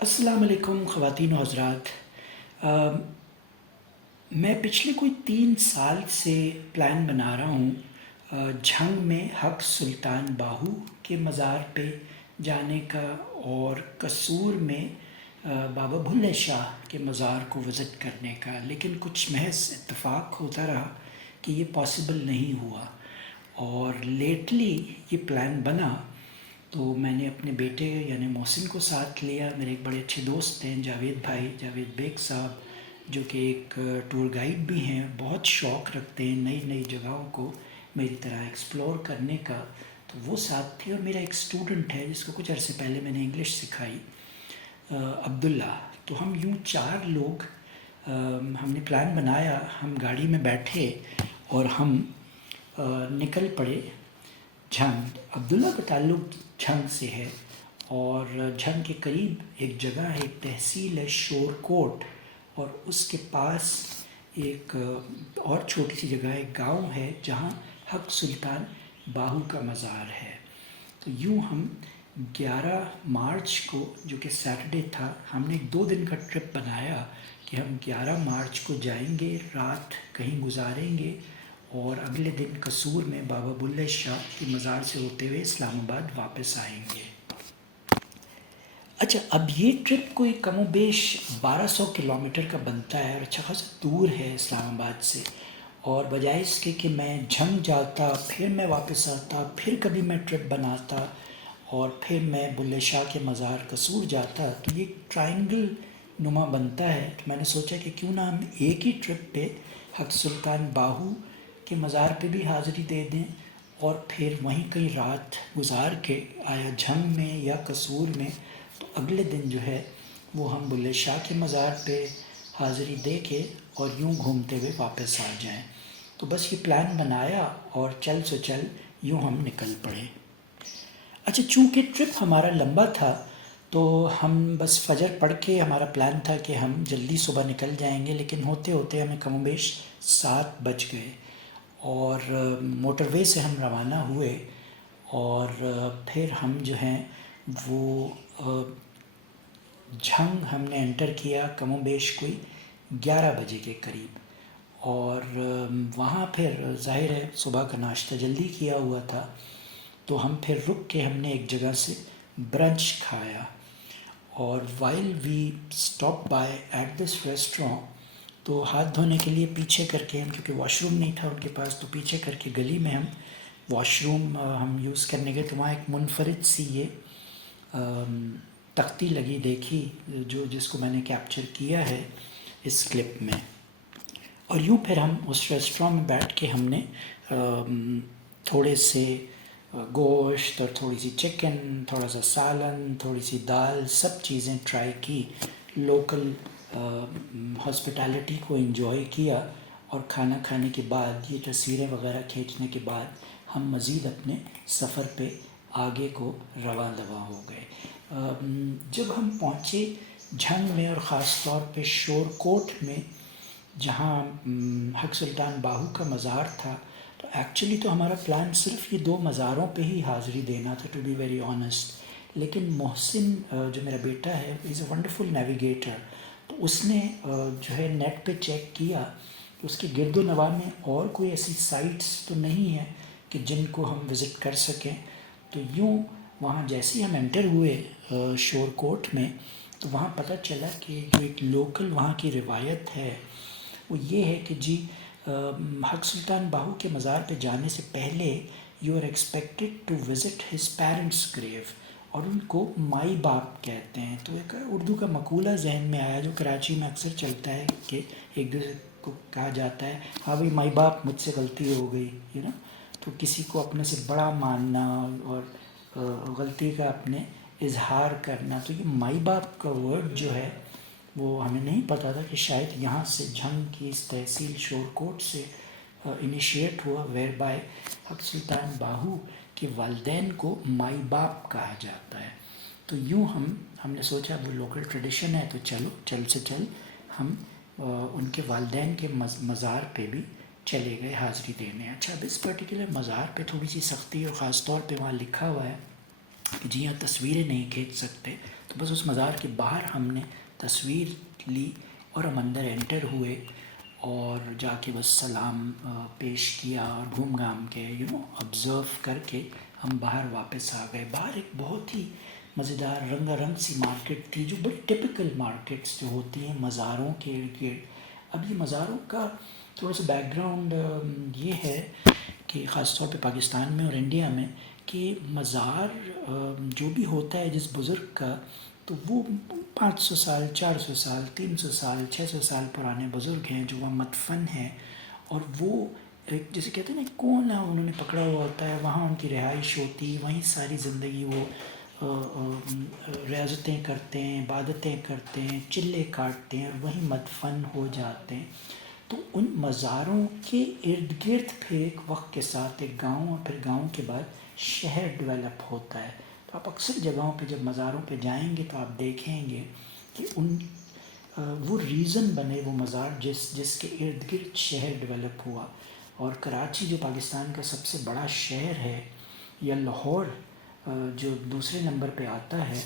السلام علیکم خواتین و حضرات. میں پچھلے کوئی 3 سال سے پلان بنا رہا ہوں جھنگ میں حق سلطان باہو کے مزار پہ جانے کا اور قصور میں بابا بھلے شاہ کے مزار کو وزٹ کرنے کا، لیکن کچھ محض اتفاق ہوتا رہا کہ یہ پاسبل نہیں ہوا. اور لیٹلی یہ پلان بنا تو میں نے اپنے بیٹے یعنی محسن کو ساتھ لیا. میرے ایک بڑے اچھے دوست ہیں جاوید بھائی، جاوید بیگ صاحب، جو کہ ایک ٹور گائیڈ بھی ہیں، بہت شوق رکھتے ہیں نئی نئی جگہوں کو میری طرح ایکسپلور کرنے کا. تو وہ ساتھ تھے، اور میرا ایک اسٹوڈنٹ ہے جس کو کچھ عرصے پہلے میں نے انگلش سکھائی، عبداللہ. تو ہم یوں 4 لوگ ہم نے پلان بنایا. ہم گاڑی میں بیٹھے اور ہم نکل پڑے جھنگ. عبداللہ کا تعلق جھنگ سے ہے، اور جھنگ کے قریب ایک جگہ ہے، ایک تحصیل ہے شور کوٹ، اور اس کے پاس ایک اور چھوٹی سی جگہ ہے، ایک گاؤں ہے جہاں حق سلطان باہو کا مزار ہے. تو یوں ہم 11 مارچ کو، جو کہ سیٹرڈے تھا، ہم نے 2 دن کا ٹرپ بنایا کہ ہم 11 مارچ کو جائیں گے، رات کہیں گزاریں گے، اور اگلے دن قصور میں بابا بلے شاہ کے مزار سے ہوتے ہوئے اسلام آباد واپس آئیں گے. اچھا، اب یہ ٹرپ کوئی کم و بیش 1200 کلومیٹر کا بنتا ہے، اور اچھا خاصا دور ہے اسلام آباد سے. اور بجائے اس کے کہ میں جھنگ جاتا، پھر میں واپس آتا، پھر کبھی میں ٹرپ بناتا، اور پھر میں بلے شاہ کے مزار قصور جاتا، تو یہ ٹرائنگل نما بنتا ہے. تو میں نے سوچا کہ کیوں نہ ہم ایک ہی ٹرپ پہ حق سلطان باہو کے مزار پہ بھی حاضری دے دیں، اور پھر وہیں کئی رات گزار کے آیا جھنگ میں یا قصور میں، تو اگلے دن جو ہے وہ ہم بلے شاہ کے مزار پہ حاضری دے کے اور یوں گھومتے ہوئے واپس آ جائیں. تو بس یہ پلان بنایا اور چل سو چل یوں ہم نکل پڑے. اچھا، چونکہ ٹرپ ہمارا لمبا تھا تو ہم بس فجر پڑھ کے، ہمارا پلان تھا کہ ہم جلدی صبح نکل جائیں گے، لیکن ہوتے ہوتے ہمیں کم و بیش 7 بج گئے، اور موٹر وے سے ہم روانہ ہوئے. اور پھر ہم جو ہیں وہ جھنگ ہم نے انٹر کیا کم و بیش کوئی 11 بجے کے قریب. اور وہاں پھر ظاہر ہے صبح کا ناشتہ جلدی کیا ہوا تھا، تو ہم پھر رک کے ہم نے ایک جگہ سے برنچ کھایا. اور while we stop by at this restaurant, تو ہاتھ دھونے کے لیے پیچھے کر کے ہم، کیونکہ واش روم نہیں تھا ان کے پاس، تو پیچھے کر کے گلی میں ہم واش روم ہم یوز کرنے گئے. تو وہاں ایک منفرد سی یہ تختی لگی دیکھی، جس کو میں نے کیپچر کیا ہے اس کلپ میں. اور یوں پھر ہم اس ریسٹوران میں بیٹھ کے ہم نے تھوڑے سے گوشت اور تھوڑی سی چکن، تھوڑا سا سالن، تھوڑی سی دال، سب چیزیں ٹرائی کی، لوکل ہاسپٹیلٹی کو انجوائے کیا. اور کھانا کھانے کے بعد، یہ تصویریں وغیرہ کھینچنے کے بعد، ہم مزید اپنے سفر پہ آگے کو رواں دواں ہو گئے. جب ہم پہنچے جھنگ میں، اور خاص طور پہ شور کوٹ میں جہاں حق سلطان باہو کا مزار تھا، تو ایکچولی تو ہمارا پلان صرف یہ 2 مزاروں پہ ہی حاضری دینا تھا، ٹو بی ویری آنیسٹ. لیکن محسن جو میرا بیٹا ہے، از اے ونڈرفل نیویگیٹر، تو اس نے جو ہے نیٹ پہ چیک کیا کہ اس کے گرد و نواح میں اور کوئی ایسی سائٹس تو نہیں ہیں کہ جن کو ہم وزٹ کر سکیں. تو یوں وہاں جیسے ہی ہم انٹر ہوئے شور کوٹ میں، تو وہاں پتہ چلا کہ جو ایک لوکل وہاں کی روایت ہے وہ یہ ہے کہ جی حق سلطان باہو کے مزار پہ جانے سے پہلے you are expected to visit his parents grave, اور ان کو مائی باپ کہتے ہیں. تو ایک اردو کا مقولہ ذہن میں آیا جو کراچی میں اکثر چلتا ہے کہ ایک دوسرے کو کہا جاتا ہے، ہاں بھائی مائی باپ مجھ سے غلطی ہو گئی، تو کسی کو اپنے سے بڑا ماننا اور غلطی کا اپنے اظہار کرنا. تو یہ مائی باپ کا ورڈ جو ہے وہ ہمیں نہیں پتا تھا کہ شاید یہاں سے جھنگ کی اس تحصیل شور کوٹ سے انیشیٹ ہوا، ویئر بائی حق سلطان باہو کے والدین کو مائی باپ کہا جاتا ہے. تو یوں ہم نے سوچا وہ لوکل ٹریڈیشن ہے، تو چلو چل سے چل ہم ان کے والدین کے مزار پہ بھی چلے گئے حاضری دینے. اچھا، اب اس پرٹیکولر مزار پہ تھوڑی سی سختی، اور خاص طور پہ وہاں لکھا ہوا ہے کہ جی ہاں تصویریں نہیں کھینچ سکتے. تو بس اس مزار کے باہر ہم نے تصویر لی اور ہم اندر انٹر ہوئے اور جا کے بس سلام پیش کیا اور گھوم گھام کے آبزرو کر کے ہم باہر واپس آ گئے. باہر ایک بہت ہی مزیدار رنگا رنگ سی مارکیٹ تھی، جو بڑی ٹپیکل مارکیٹس جو ہوتی ہیں مزاروں کے ارد گرد. اب یہ مزاروں کا تھوڑا سا بیک گراؤنڈ یہ ہے کہ خاص طور پہ پاکستان میں اور انڈیا میں کہ مزار جو بھی ہوتا ہے جس بزرگ کا، تو وہ 500 سال 400 سال 300 سال 600 سال پرانے بزرگ ہیں جو وہاں مدفن ہیں، اور وہ ایک جیسے کہتے ہیں نا کونا انہوں نے پکڑا ہوا ہوتا ہے، وہاں ان کی رہائش ہوتی، وہیں ساری زندگی وہ ریاضتیں کرتے ہیں، عبادتیں کرتے ہیں، چلے کاٹتے ہیں اور وہیں مدفن ہو جاتے ہیں. تو ان مزاروں کے ارد گرد پھر ایک وقت کے ساتھ ایک گاؤں اور پھر گاؤں کے بعد شہر ڈیولپ ہوتا ہے. تو آپ اکثر جگہوں پہ جب مزاروں پہ جائیں گے تو آپ دیکھیں گے کہ وہ ریزن بنے وہ مزار جس کے ارد گرد شہر ڈیولپ ہوا. اور کراچی جو پاکستان کا سب سے بڑا شہر ہے، یا لاہور جو دوسرے نمبر پہ آتا ہے،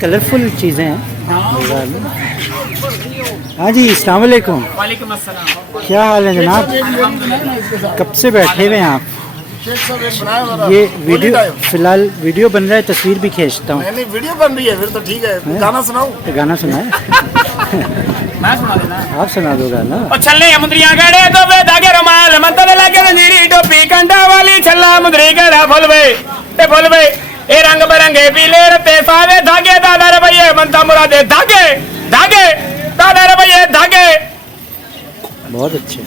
کلرفل چیزیں ہیں. ہاں جی، السلام علیکم. وعلیکم السلام. کیا حال ہے جناب؟ کب سے بیٹھے ہوئے ہیں آپ؟ یہ ویڈیو فی الحال ویڈیو بن رہا ہے، تصویر بھی کھینچتا ہوں. نہیں ویڈیو بن رہی ہے، پھر تو ٹھیک ہے. گانا سناؤ. گانا سنائے؟ میں سنا دینا. آپ سنا دو گانا. چھلے مندریاں گڑے تو بے داگے رومال منتلے لگے رنجیری ٹوپی کنڈا والی چھلا مندری گڑا پھول بے اے رنگ برنگے پیلے رتے سارے دھاگے دادا رویے منتا مرادے دھاگے دھاگے دادا رویے دھاگے. بہت اچھے.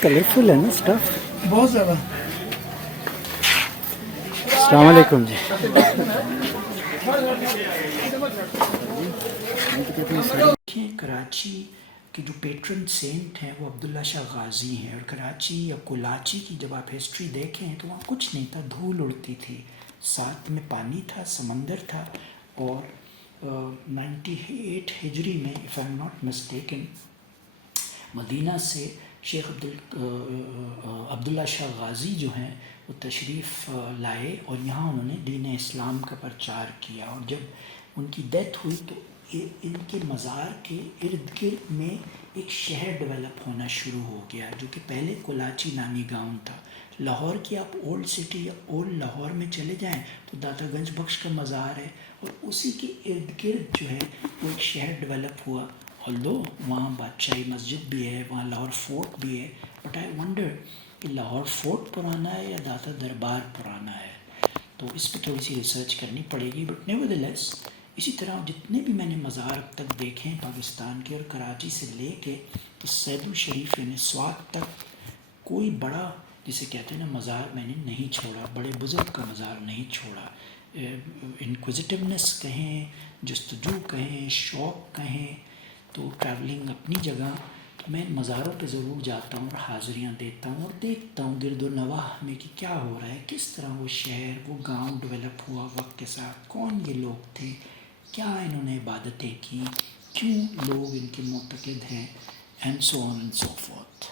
کلرفل ہے نا اسٹف بہت زیادہ. السلام علیکم جی. کراچی کے جو پیٹرن سینٹ ہیں وہ عبداللہ شاہ غازی ہیں، اور کراچی یا کلاچی کی جب آپ ہسٹری دیکھیں تو وہاں کچھ نہیں تھا، دھول اڑتی تھی، ساتھ میں پانی تھا، سمندر تھا. اور 98 ہجری میں if I am not mistaken Medina سے شیخ عبداللہ شاہ غازی جو ہیں وہ تشریف لائے اور یہاں انہوں نے دین اسلام کا پرچار کیا. اور جب ان کی ڈیتھ ہوئی تو ان کے مزار کے ارد گرد میں ایک شہر ڈیولپ ہونا شروع ہو گیا، جو کہ پہلے کلاچی نامی گاؤں تھا. لاہور کی آپ اولڈ سٹی یا اولڈ لاہور میں چلے جائیں تو داتا گنج بخش کا مزار ہے، اور اسی کے ارد گرد جو ہے وہ ایک شہر ڈیولپ ہوا. although وہاں بادشاہی مسجد بھی ہے، وہاں لاہور فورٹ بھی ہے، بٹ آئی ونڈر کہ لاہور فورٹ پرانا ہے یا داتا دربار پرانا ہے. تو اس پہ تھوڑی سی ریسرچ کرنی پڑے گی. بٹ نیوردلیس اسی طرح جتنے بھی میں نے مزار اب تک دیکھے ہیں پاکستان کے، اور کراچی سے لے کے تو سید الشریف یعنی سوات تک کوئی بڑا جسے کہتے ہیں نا مزار میں نے نہیں چھوڑا، بڑے بزرگ کا مزار نہیں چھوڑا. انکوزیٹیونیس کہیں، جستجو کہیں، شوق کہیں، تو ٹریولنگ اپنی جگہ میں مزاروں پہ ضرور جاتا ہوں اور حاضریاں دیتا ہوں اور دیکھتا ہوں گرد و نواح میں کہ کیا ہو رہا ہے، کس طرح وہ شہر وہ گاؤں ڈیولپ ہوا وقت کے ساتھ، کون یہ لوگ تھے، کیا انہوں نے عبادتیں کی، کیوں لوگ ان کے معتقد ہیں، and so on and so forth.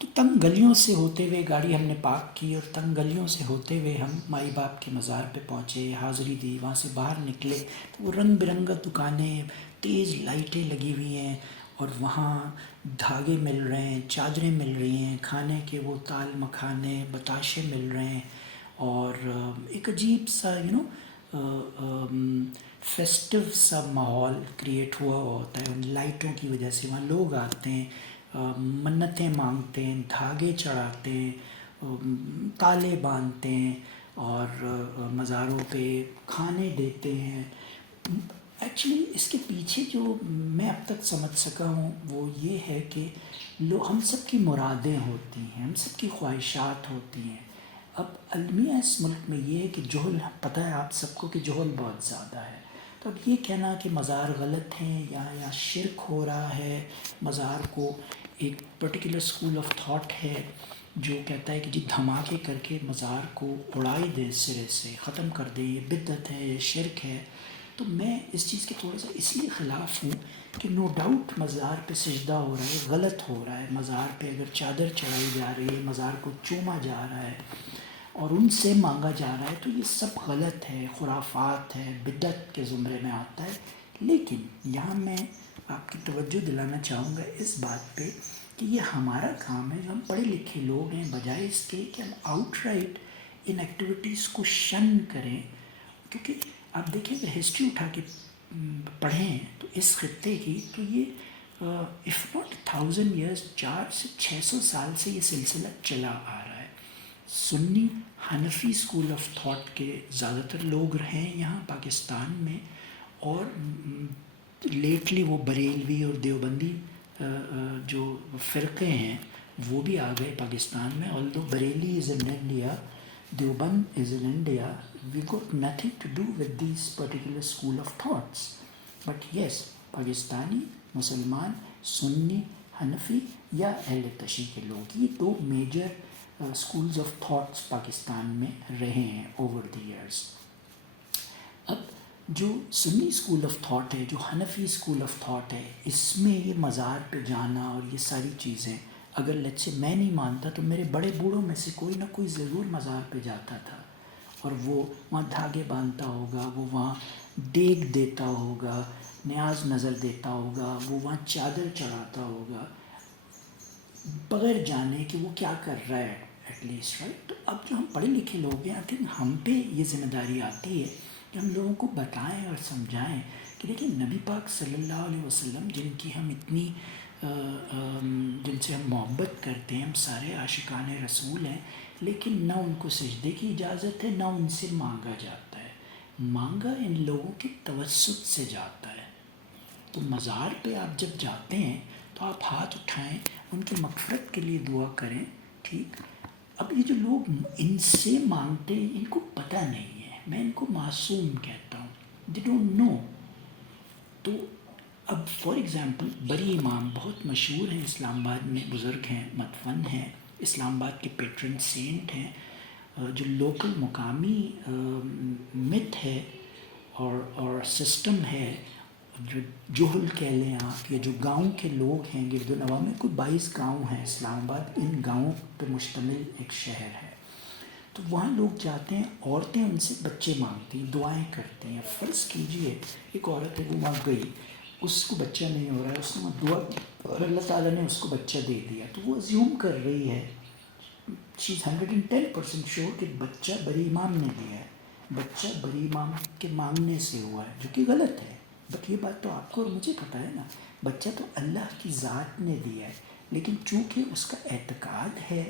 تو تنگ گلیوں سے ہوتے ہوئے گاڑی ہم نے پارک کی اور تنگ گلیوں سے ہوتے ہوئے ہم مائی باپ کے مزار پہ پہنچے، حاضری دی. وہاں سے باہر نکلے تو وہ رنگ برنگا دکانیں، تیز لائٹیں لگی ہوئی ہیں، اور وہاں دھاگے مل رہے ہیں، چادریں مل رہی ہیں، کھانے کے وہ تال مکھانے بتاشے مل رہے ہیں، اور ایک عجیب سا فیسٹو سا ماحول کریٹ ہوا ہوتا ہے ان لائٹوں کی وجہ سے. وہاں لوگ آتے ہیں، منتیں مانگتے ہیں، دھاگے چڑھاتے ہیں، تالے باندھتے ہیں، اور مزاروں پہ کھانے دیتے ہیں. ایکچولی اس کے پیچھے جو میں اب تک سمجھ سکا ہوں وہ یہ ہے کہ ہم سب کی مرادیں ہوتی ہیں، ہم سب کی خواہشات ہوتی ہیں. اب المیہ اس ملک میں یہ ہے کہ جہل، پتہ ہے آپ سب کو کہ جہل بہت زیادہ ہے. تو اب یہ کہنا کہ مزار غلط ہیں یا شرک ہو رہا ہے، مزار کو ایک پرٹیکولر اسکول آف تھاٹ ہے جو کہتا ہے کہ جی دھماکے کر کے مزار کو اڑائی دیں، سرے سے ختم کر دیں، یہ بدعت ہے، یہ شرک ہے. تو میں اس چیز کے تھوڑا سا اس لیے خلاف ہوں کہ نو ڈاؤٹ مزار پہ سجدہ ہو رہا ہے، غلط ہو رہا ہے. مزار پہ اگر چادر چڑھائی جا رہی ہے، مزار کو چوما جا رہا ہے، اور ان سے مانگا جا رہا ہے، تو یہ سب غلط ہے، خرافات ہے، بدعت کے زمرے میں آتا ہے. لیکن یہاں میں آپ کی توجہ دلانا چاہوں گا اس بات پہ کہ یہ ہمارا کام ہے، جو ہم پڑھے لکھے لوگ ہیں، بجائے اس کے کہ ہم آؤٹ رائٹ ان ایکٹیویٹیز کو شن کریں. کیونکہ آپ دیکھیں کہ ہسٹری اٹھا کے پڑھیں تو اس خطے کی، تو یہ اف ناٹ 1000 ایئرس، 400 سے 600 سال سے یہ سلسلہ چلا آ رہا ہے. سنی حنفی اسکول آف تھاٹ کے زیادہ تر لوگ رہے ہیں یہاں پاکستان میں، اور لیٹلی وہ بریلوی اور دیوبندی جو فرقے ہیں وہ بھی آ گئے پاکستان میں. although Bareilly is in India, Deoband is in India, we got nothing to do with these particular school of thoughts. But yes, Pakistani مسلمان سنی حنفی یا اہل تشیع کے لوگ، یہ دو major schools of thoughts Pakistan میں رہے ہیں اوور دی ایئرس. اب جو سنی اسکول آف تھاٹ ہے، جو حنفی اسکول آف تھاٹ ہے، اس میں یہ مزار پہ جانا اور یہ ساری چیزیں، اگر لیٹس سے میں نہیں مانتا تو میرے بڑے بوڑھوں میں سے کوئی نہ کوئی ضرور مزار پہ جاتا تھا، اور وہ وہاں دھاگے باندھتا ہوگا، وہ وہاں دیگ دیتا ہوگا، نیاز نظر دیتا ہوگا، وہ وہاں چادر چڑھاتا ہوگا، بغیر جانے کہ وہ کیا کر رہا ہے ایٹ لیسٹ، رائٹ. تو اب جو ہم پڑھے لکھے لوگ ہیں، آئی تھنک ہم پہ یہ ذمہ داری آتی ہے کہ ہم لوگوں کو بتائیں اور سمجھائیں کہ دیکھیں نبی پاک صلی اللہ علیہ وسلم، جن کی ہم اتنی جن سے ہم محبت کرتے ہیں، ہم سارے عاشقان رسول ہیں، لیکن نہ ان کو سجدے کی اجازت ہے، نہ ان سے مانگا جاتا ہے. مانگا ان لوگوں کے توسط سے جاتا ہے. تو مزار پہ آپ جب جاتے ہیں تو آپ ہاتھ اٹھائیں، ان کی مغفرت کے لیے دعا کریں، ٹھیک. اب یہ جو لوگ ان سے مانگتے ہیں، ان کو پتہ نہیں ہے، میں ان کو معصوم کہتا ہوں، دے ڈونٹ نو. تو اب فار ایگزامپل بری امام بہت مشہور ہیں، اسلام آباد میں بزرگ ہیں، مدفن ہیں، اسلام آباد کے پیٹرن سینٹ ہیں. جو لوکل مقامی مت ہے اور سسٹم ہے، جو جوہل کہہ لیں آپ، یا جو گاؤں کے لوگ ہیں گرد و نواح میں، کوئی 22 گاؤں ہیں اسلام آباد، ان گاؤں پہ مشتمل ایک شہر ہے. تو وہاں لوگ جاتے ہیں، عورتیں ان سے بچے مانگتی ہیں، دعائیں کرتی ہیں. فرض کیجئے ایک عورت ہے، وہ وہاں گئی، اس کو بچہ نہیں ہو رہا ہے، اس نے وہاں دعا کی اور اللہ تعالیٰ نے اس کو بچہ دے دیا، تو وہ ازیوم کر رہی ہے، شی از 110% شیور کہ بچہ بری امام نے دیا ہے، بچہ بری امام کے مانگنے سے ہوا ہے، جو کہ غلط ہے. بٹ یہ بات تو آپ کو اور مجھے پتہ ہے نا، بچہ تو اللہ کی ذات نے دیا ہے، لیکن چونکہ اس کا اعتقاد ہے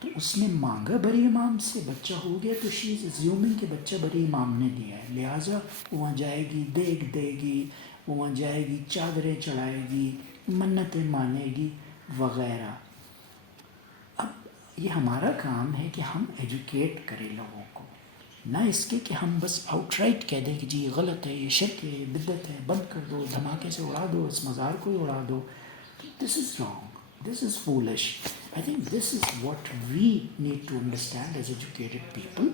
تو اس نے مانگا بری امام سے، بچہ ہو گیا، تو شی از ازیومنگ کہ بچہ بری امام نے دیا ہے، لہٰذا وہ وہاں جائے گی، دیگ دے گی، وہ وہاں جائے گی، چادریں چڑھائے گی، منتیں مانے گی وغیرہ. اب یہ ہمارا کام ہے کہ ہم ایجوکیٹ کریں لوگوں کو، نہ اس کے کہ ہم بس آؤٹ رائٹ کہہ دیں کہ جی یہ غلط ہے، یہ شرک ہے، یہ بدعت ہے، بند کر دو، دھماکے سے اڑا دو، اس مزار کو ہی اڑا دو. This is wrong, this is foolish. I think this is what we need to understand as educated people,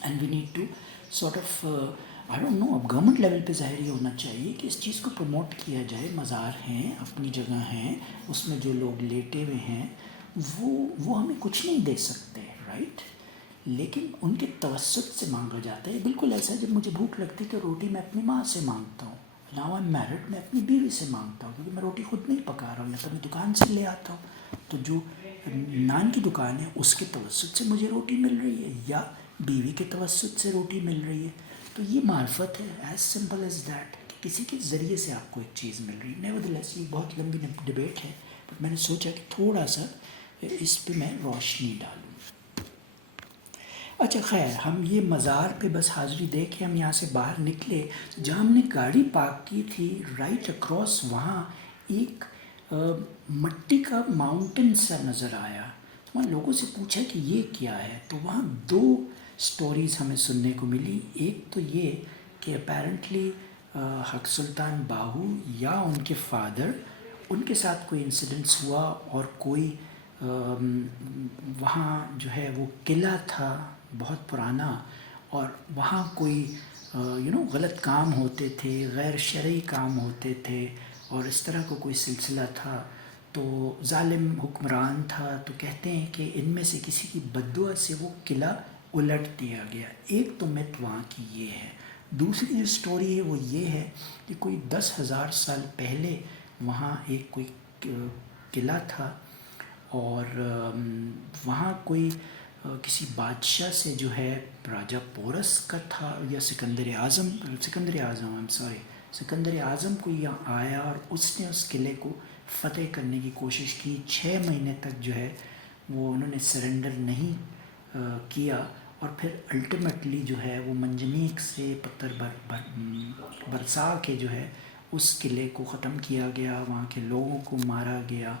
and we need to sort of I don't know، اب گورنمنٹ لیول پہ ظاہر یہ ہونا چاہیے کہ اس چیز کو پروموٹ کیا جائے. مزار ہیں، اپنی جگہ ہیں، اس میں جو لوگ لیٹے ہوئے ہیں وہ ہمیں کچھ نہیں دے سکتے، رائٹ، لیکن ان کے توسط سے مانگا جاتا ہے. بالکل ایسا ہے جب مجھے بھوک لگتی ہے تو روٹی میں اپنی ماں سے مانگتا ہوں، ناؤ آئی ایم میرڈ، میں اپنی بیوی سے مانگتا ہوں، کیونکہ میں روٹی خود نہیں پکا رہا ہوں، یا تو میں دکان سے لے آتا ہوں. تو جو نان کی دکان ہے اس کے توسط سے مجھے روٹی مل رہی ہے، یا بیوی کے توسط سے روٹی مل رہی ہے. تو یہ معرفت ہے، ایز سمپل ایز دیٹ، کسی کے ذریعے سے آپ کو ایک چیز مل رہی ہے. نیورتھلیس یہ بہت لمبی ڈبیٹ ہے، بٹ میں نے سوچا کہ تھوڑا سا اس پہ میں روشنی ڈالوں. اچھا خیر، ہم یہ مزار پہ بس حاضری دے کے ہم یہاں سے باہر نکلے. جہاں ہم نے گاڑی پارک کی تھی رائٹ اکراس، وہاں ایک مٹی کا ماؤنٹن سا نظر آیا. تو وہاں لوگوں سے پوچھا کہ یہ کیا ہے، تو وہاں 2 سٹوریز ہمیں سننے کو ملی. ایک تو یہ کہ اپیرنٹلی حق سلطان باہو یا ان کے فادر، ان کے ساتھ کوئی انسیڈنٹس ہوا، اور کوئی وہاں جو ہے وہ قلعہ تھا بہت پرانا، اور وہاں کوئی غلط کام ہوتے تھے، غیر شرعی کام ہوتے تھے، اور اس طرح کا کوئی سلسلہ تھا. تو ظالم حکمران تھا، تو کہتے ہیں کہ ان میں سے کسی کی بددعا سے وہ قلعہ الٹ دیا گیا. ایک تو مت وہاں کی یہ ہے. دوسری جو سٹوری ہے وہ یہ ہے کہ کوئی 10,000 سال پہلے وہاں ایک کوئی قلعہ تھا، اور وہاں کوئی کسی بادشاہ سے جو ہے راجہ پورس کا تھا یا سکندر اعظم کوئی یہاں آیا اور اس نے اس قلعے کو فتح کرنے کی کوشش کی. 6 مہینے تک جو ہے وہ انہوں نے سرنڈر نہیں کیا، اور پھر الٹیمیٹلی جو ہے وہ منجنیق سے پتھر برسا کے جو ہے اس قلعے کو ختم کیا گیا، وہاں کے لوگوں کو مارا گیا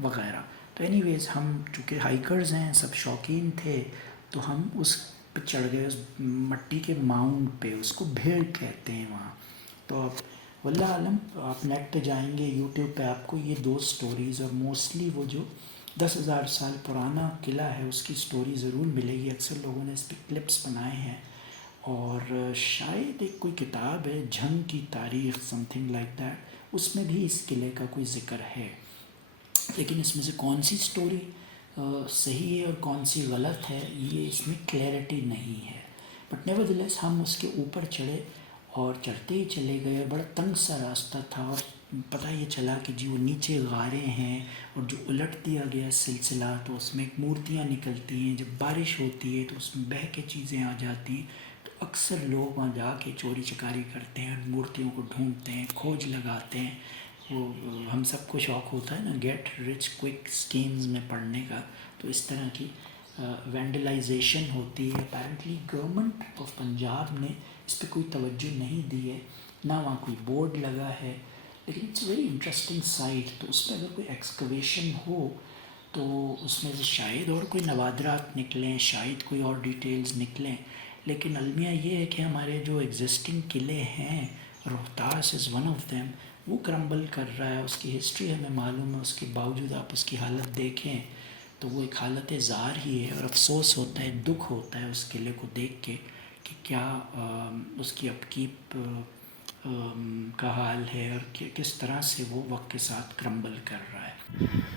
وغیرہ. تو اینی ویز ہم چونکہ ہائیکرز ہیں، سب شوقین تھے، تو ہم اس پہ چڑھ گئے، اس مٹی کے ماؤنٹ پہ، اس کو بھیڑ کہتے ہیں وہاں. تو واللہ عالم آپ نیٹ پہ جائیں گے، یوٹیوب پہ آپ کو یہ 2 سٹوریز اور موسٹلی وہ جو 10,000 سال پرانا قلعہ ہے اس کی سٹوری ضرور ملے گی. اکثر لوگوں نے اس پہ کلپس بنائے ہیں، اور شاید ایک کوئی کتاب ہے جھنگ کی تاریخ سم تھنگ لائک دیٹ، اس میں بھی اس قلعے کا کوئی ذکر ہے. لیکن اس میں سے کون سی سٹوری صحیح ہے اور کون سی غلط ہے یہ اس میں کلیئرٹی نہیں ہے. بٹ نیورتھلیس ہم اس کے اوپر چڑھے اور چڑھتے ہی چلے گئے. بڑا تنگ سا راستہ تھا، اور پتہ یہ چلا کہ جی وہ نیچے غاریں ہیں، اور جو الٹ دیا گیا سلسلہ تو اس میں ایک مورتیاں نکلتی ہیں. جب بارش ہوتی ہے تو اس میں بہہ کے چیزیں آ جاتی ہیں، تو اکثر لوگ وہاں جا کے چوری چکاری کرتے ہیں، مورتیوں کو ڈھونڈتے ہیں، کھوج لگاتے ہیں. وہ ہم سب کو شوق ہوتا ہے نا گیٹ رچ کوئک اسکیمز میں پڑھنے کا، تو اس طرح کی وینڈلائزیشن ہوتی ہے. اپیرنٹلی گورنمنٹ آف پنجاب نے اس پہ کوئی توجہ نہیں دی ہے، نہ وہاں کوئی بورڈ لگا ہے. لیکن it's a very interesting site, تو اس پہ اگر کوئی ایکسکویشن ہو تو اس میں سے شاید اور کوئی نوادرات نکلیں، شاید کوئی اور ڈیٹیلز نکلیں. لیکن المیہ یہ ہے کہ ہمارے جو ایگزسٹنگ قلعے ہیں، Rohtas is one of them, وہ کرمبل کر رہا ہے. اس کی ہسٹری ہمیں معلوم ہے، اس کے باوجود آپ اس کی حالت دیکھیں تو وہ ایک حالت زار ہی ہے. اور افسوس ہوتا ہے، دکھ ہوتا ہے اس قلعے کو دیکھ کے کہ کیا اس کی اپ کیپ کا حال ہے، اور کس طرح سے وہ وقت کے ساتھ کرمبل کر رہا ہے.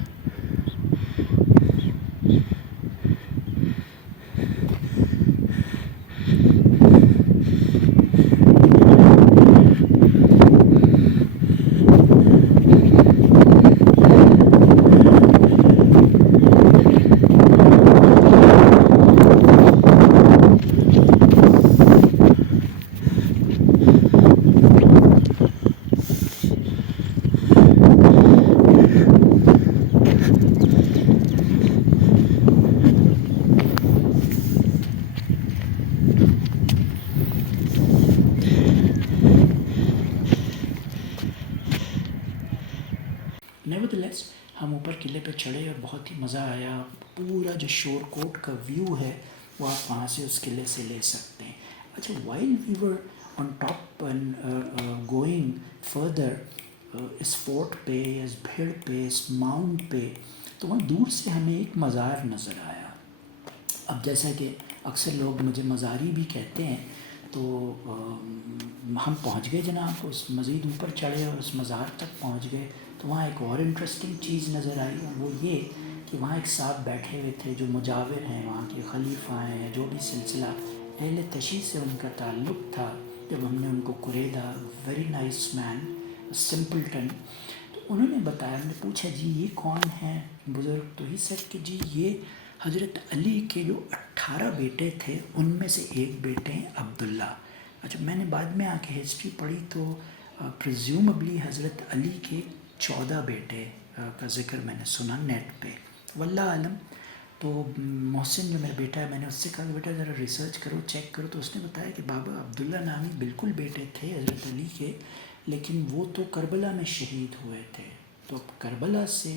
نیورتھلیس ہم اوپر قلعے پہ چڑھے اور بہت ہی مزہ آیا. پورا جو شور کوٹ کا ویو ہے وہ آپ وہاں سے اس قلعے سے لے سکتے ہیں. اچھا، while we were on top going further اس فورٹ پہ، اس بھیڑ پہ، اس ماؤنٹ پہ، تو وہاں دور سے ہمیں ایک مزار نظر آیا. اب جیسا کہ اکثر لوگ مجھے مزاری بھی کہتے ہیں، تو ہم پہنچ گئے جناب، اس مزید اوپر چڑھے اور اس مزار تک پہنچ گئے. تو وہاں ایک اور انٹرسٹنگ چیز نظر آئی، اور وہ یہ کہ وہاں ایک صاحب بیٹھے ہوئے تھے جو مجاور ہیں، وہاں کے خلیفہ ہیں، جو بھی سلسلہ اہل تشیع سے ان کا تعلق تھا. جب ہم نے ان کو قریدا، ویری نائس مین، سمپلٹن، تو انہوں نے بتایا، ہم نے پوچھا جی یہ کون ہیں بزرگ؟ تو ہی سیڈ کہ جی یہ حضرت علی کے جو 18 بیٹے تھے ان میں سے ایک بیٹے ہیں عبداللہ. اچھا، میں نے بعد میں آ کے ہسٹری پڑھی تو پریزیومبلی حضرت علی کے 14 بیٹے کا ذکر میں نے سنا نیٹ پہ، واللہ عالم. تو محسن جو میرا بیٹا ہے، میں نے اس سے کہا کہ بیٹا ذرا ریسرچ کرو، چیک کرو. تو اس نے بتایا کہ بابا عبداللہ نامی بالکل بیٹے تھے حضرت علی کے، لیکن وہ تو کربلا میں شہید ہوئے تھے. تو اب کربلا سے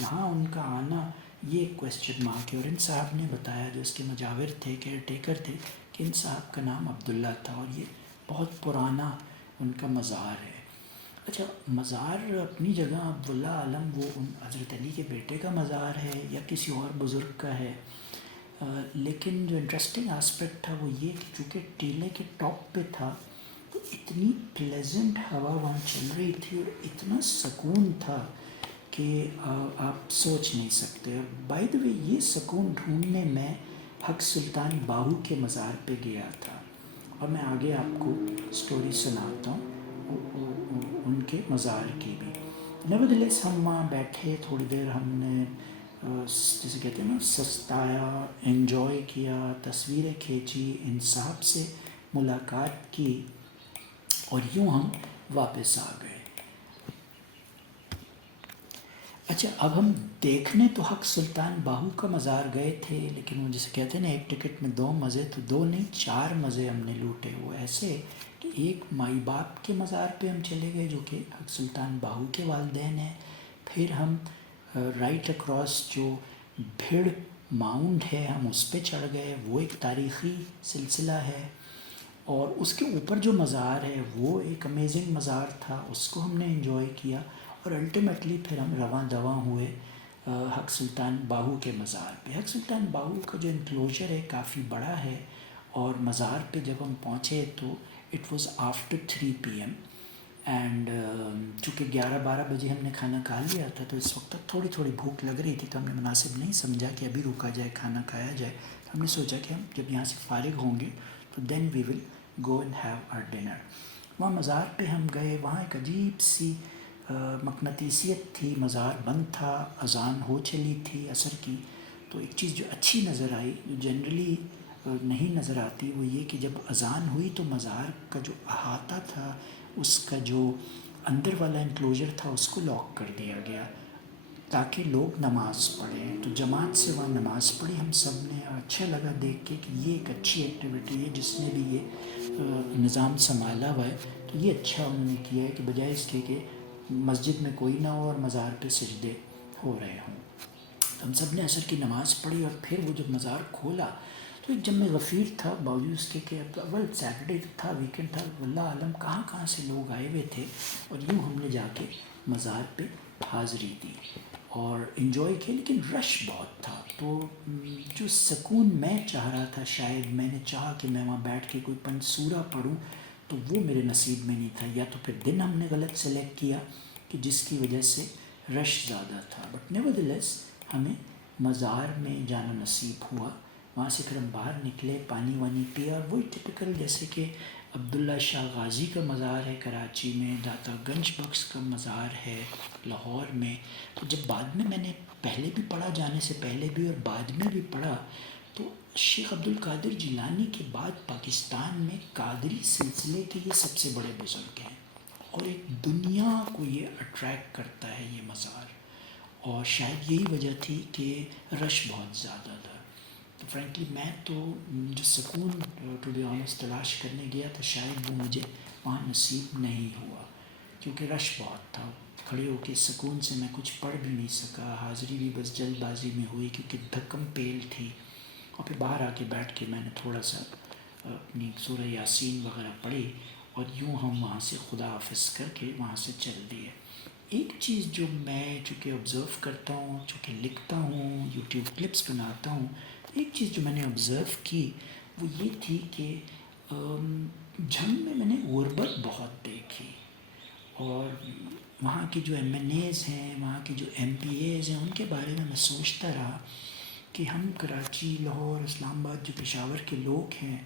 یہاں ان کا آنا یہ ایک کویسچن مارک ہے. اور ان صاحب نے بتایا جو اس کے مجاور تھے، کیئر ٹیکر تھے، کہ ان صاحب کا نام عبداللہ تھا، اور یہ بہت پرانا ان کا مزار ہے. اچھا، مزار اپنی جگہ عبداللہ عالم وہ ان حضرت علی کے بیٹے کا مزار ہے یا کسی اور بزرگ کا ہے، لیکن جو انٹرسٹنگ آسپیکٹ تھا وہ یہ کہ چونکہ ٹیلے کے ٹاپ پہ تھا تو اتنی پلیزنٹ ہوا وہاں چل رہی تھی اور اتنا سکون تھا کہ آپ سوچ نہیں سکتے. بائی دا وے یہ سکون ڈھونڈنے میں حق سلطان باہو کے مزار پہ گیا تھا, اور میں آگے آپ کو سٹوری سناتا ہوں ان کے مزار کی بھی. نیورتھلیس ہم وہاں بیٹھے تھوڑی دیر, ہم نے جیسے کہتے ہیں نا سستایا, انجوائے کیا, تصویریں کھینچی, ان صاحب سے ملاقات کی, اور یوں ہم واپس آ گئے. اچھا, اب ہم دیکھنے تو حق سلطان باہو کا مزار گئے تھے, لیکن وہ جسے کہتے ہیں نا ایک ٹکٹ میں 2 مزے, تو 2 نہیں 4 مزے ہم نے لوٹے. وہ ایسے کہ ایک مائی باپ کے مزار پہ ہم چلے گئے جو کہ حق سلطان باہو کے والدین ہیں. پھر ہم رائٹ اکراس جو بھیڑ ماؤنٹ ہے ہم اس پہ چڑھ گئے, وہ ایک تاریخی سلسلہ ہے. اور اس کے اوپر جو مزار ہے وہ ایک امیزنگ مزار تھا, اس کو ہم نے انجوائے کیا. اور الٹیمیٹلی پھر ہم رواں دواں ہوئے حق سلطان باہو کے مزار پہ. حق سلطان باہو کا جو انکلوژر ہے کافی بڑا ہے, اور مزار پہ جب ہم پہنچے تو it was after 3 PM, and چونکہ 11-12 بجے ہم نے کھانا کھا لیا تھا, تو اس وقت تک تھوڑی تھوڑی بھوک لگ رہی تھی, تو ہم نے مناسب نہیں سمجھا کہ ابھی رکا جائے کھانا کھایا جائے. ہم نے سوچا کہ ہم جب یہاں سے فارغ ہوں گے تو then we will go and have our dinner. وہاں مزار پہ ہم گئے, وہاں ایک عجیب سی مقناطیسیت تھی, مزار بند تھا, اذان ہو چلی تھی عصر کی. تو ایک چیز جو اچھی نظر آئی, جو جنرلی نہیں نظر آتی, وہ یہ کہ جب اذان ہوئی تو مزار کا جو احاطہ تھا, اس کا جو اندر والا انکلوژر تھا, اس کو لاک کر دیا گیا تاکہ لوگ نماز پڑھیں. تو جماعت سے وہاں نماز پڑھی ہم سب نے, اور اچھا لگا دیکھ کے کہ یہ ایک اچھی ایکٹیویٹی ہے, جس نے بھی یہ نظام سنبھالا ہوا ہے تو یہ اچھا انہوں نے کیا ہے, کہ بجائے اس کے کہ مسجد میں کوئی نہ ہو اور مزار پہ سجدے ہو رہے ہوں. ہم سب نے عصر کی نماز پڑھی, اور پھر وہ جب مزار کھولا تو ایک جمع غفیر تھا, باوجود اس کے کہ اول سیٹرڈے تھا, ویکینڈ تھا, واللہ عالم کہاں کہاں سے لوگ آئے ہوئے تھے. اور یوں ہم نے جا کے مزار پہ حاضری دی اور انجوائے کیا, لیکن رش بہت تھا. تو جو سکون میں چاہ رہا تھا, شاید میں نے چاہا کہ میں وہاں بیٹھ کے کوئی پنسورا پڑھوں, تو وہ میرے نصیب میں نہیں تھا. یا تو پھر دن ہم نے غلط سلیکٹ کیا کہ جس کی وجہ سے رش زیادہ تھا. بٹ نیورتھلیس ہمیں مزار میں جانا نصیب ہوا. وہاں سے پھر ہم باہر نکلے, پانی وانی پیا, اور وہی ٹپیکل جیسے کہ عبداللہ شاہ غازی کا مزار ہے کراچی میں, داتا گنج بخش کا مزار ہے لاہور میں. تو جب بعد میں نے پہلے بھی پڑھا, جانے سے پہلے بھی اور بعد میں بھی پڑھا, تو شیخ عبد القادر جیلانی کے بعد پاکستان میں قادری سلسلے کے یہ سب سے بڑے بزرگ ہیں, اور ایک دنیا کو یہ اٹریکٹ کرتا ہے یہ مزار. اور شاید یہی وجہ تھی کہ رش بہت زیادہ تھا. تو فرینکلی میں تو جو سکون ٹو بی آنیسٹ تلاش کرنے گیا تھا, شاید وہ مجھے وہاں نصیب نہیں ہوا, کیونکہ رش بہت تھا. کھڑے ہو کے سکون سے میں کچھ پڑھ بھی نہیں سکا, حاضری بھی بس جلد بازی میں ہوئی کیونکہ دھکم پیل تھی. اور پھر باہر آ کے بیٹھ کے میں نے تھوڑا سا اپنی سورہ یاسین وغیرہ پڑھی, اور یوں ہم وہاں سے خدا حافظ کر کے وہاں سے چل دیے. ایک چیز جو میں چونکہ آبزرو کرتا ہوں, چونکہ لکھتا ہوں, یوٹیوب کلپس بناتا ہوں, ایک چیز جو میں نے آبزرو کی وہ یہ تھی کہ جھنگ میں نے غربت بہت دیکھی. اور وہاں کے جو MNAs ہیں, وہاں کے جو MPAs ہیں, ان کے بارے میں سوچتا رہا کہ ہم کراچی, لاہور, اسلام آباد جو پشاور کے لوگ ہیں,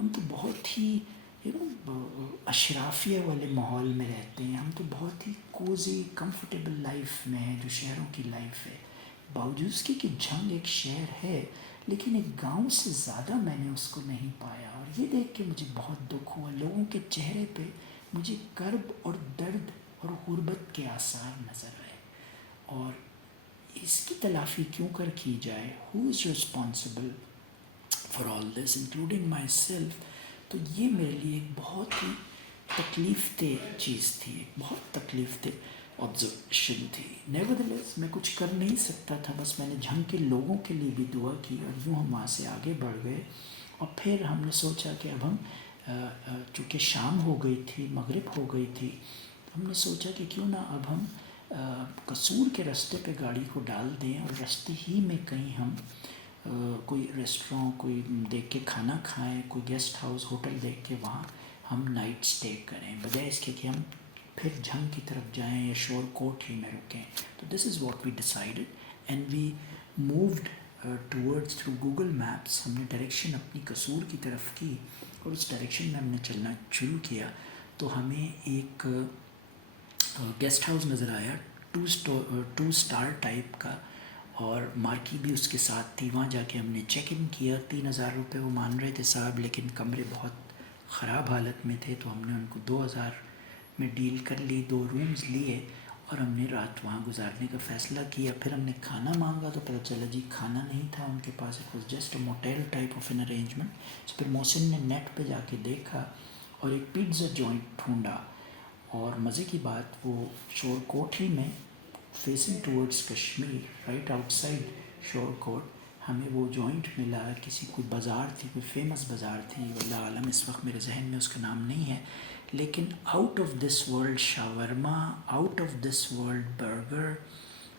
ہم تو بہت ہی اشرافیہ والے ماحول میں رہتے ہیں. ہم تو بہت ہی کوزی کمفرٹیبل لائف میں ہیں جو شہروں کی لائف ہے. باوجود اس کے کہ جھنگ ایک شہر ہے, لیکن ایک گاؤں سے زیادہ میں نے اس کو نہیں پایا. اور یہ دیکھ کے مجھے بہت دکھ ہوا, لوگوں کے چہرے پہ مجھے کرب اور درد اور غربت کے آثار نظر آئے. اور اس کی تلافی کیوں کر کی جائے, who is responsible for all this including myself. تو یہ میرے لیے ایک بہت ہی تکلیف دہ چیز تھی, ایک بہت تکلیف دہ آبزرویشن تھی. نیورتھلیس میں کچھ کر نہیں سکتا تھا, بس میں نے جھنگ کے لوگوں کے لیے بھی دعا کی, اور یوں ہم وہاں سے آگے بڑھ گئے. اور پھر ہم نے سوچا کہ اب ہم چونکہ شام ہو گئی تھی, مغرب ہو گئی تھی, ہم نے سوچا کہ کیوں نہ اب ہم قصور کے راستے پہ گاڑی کو ڈال دیں, اور راستے ہی میں کہیں ہم کوئی ریسٹوراں کوئی دیکھ کے کھانا کھائیں, کوئی گیسٹ ہاؤس ہوٹل دیکھ کے وہاں ہم نائٹ سٹے کریں, بجائے اس کے کہ ہم پھر جھنگ کی طرف جائیں یا شور کوٹ ہی میں رکیں. تو this is what we decided and we moved towards through Google Maps. ہم نے ڈائریکشن اپنی قصور کی طرف کی اور اس ڈائریکشن میں ہم نے چلنا شروع کیا. تو ہمیں ایک گیسٹ ہاؤس نظر آیا 2 اسٹار ٹائپ کا, اور مارکی بھی اس کے ساتھ تھی. وہاں جا کے ہم نے چیک ان کیا. 3,000 روپے وہ مان رہے تھے صاحب, لیکن کمرے بہت خراب حالت میں تھے, تو ہم نے ان کو 2,000 میں ڈیل کر لی. 2 رومز لیے اور ہم نے رات وہاں گزارنے کا فیصلہ کیا. پھر ہم نے کھانا مانگا تو پتہ چلا جی کھانا نہیں تھا ان کے پاس. It was just a motel type of an arrangement. پھر محسن نے نیٹ پہ جا کے دیکھا اور ایک پیزا جوائنٹ ڈھونڈا, اور مزے کی بات وہ شور کوٹ ہی میں facing towards Kashmir, right out side شور کوٹ, ہمیں وہ جوائنٹ ملا. کسی کوئی بازار تھی, کوئی فیمس بازار تھی, واللہ عالم اس وقت میرے ذہن میں اس کا نام نہیں ہے, لیکن out of this world shawarma, out of this world burger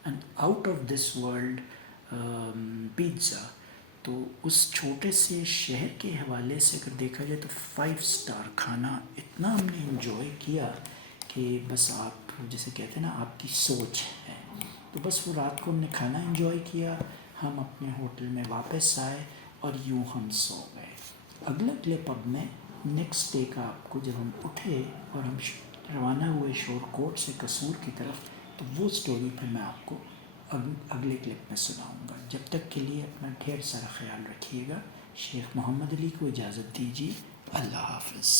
and out of this world pizza. تو اس چھوٹے سے شہر کے حوالے سے اگر دیکھا جائے تو 5 اسٹار کھانا اتنا ہم نے انجوائے کیا کہ بس آپ جیسے کہتے ہیں نا آپ کی سوچ ہے. تو بس وہ رات کو ہم نے کھانا انجوائے کیا, ہم اپنے ہوٹل میں واپس آئے اور یوں ہم سو گئے. اگلے پب میں نیکسٹ ڈے کا آپ کو جب ہم اٹھے اور ہم روانہ ہوئے شور کوٹ سے قصور کی طرف, تو وہ سٹوری پھر میں آپ کو اگلے کلپ میں سناؤں گا. جب تک کے لیے اپنا ڈھیر سارا خیال رکھیے گا. شیخ محمد علی کو اجازت دیجیے. اللہ حافظ.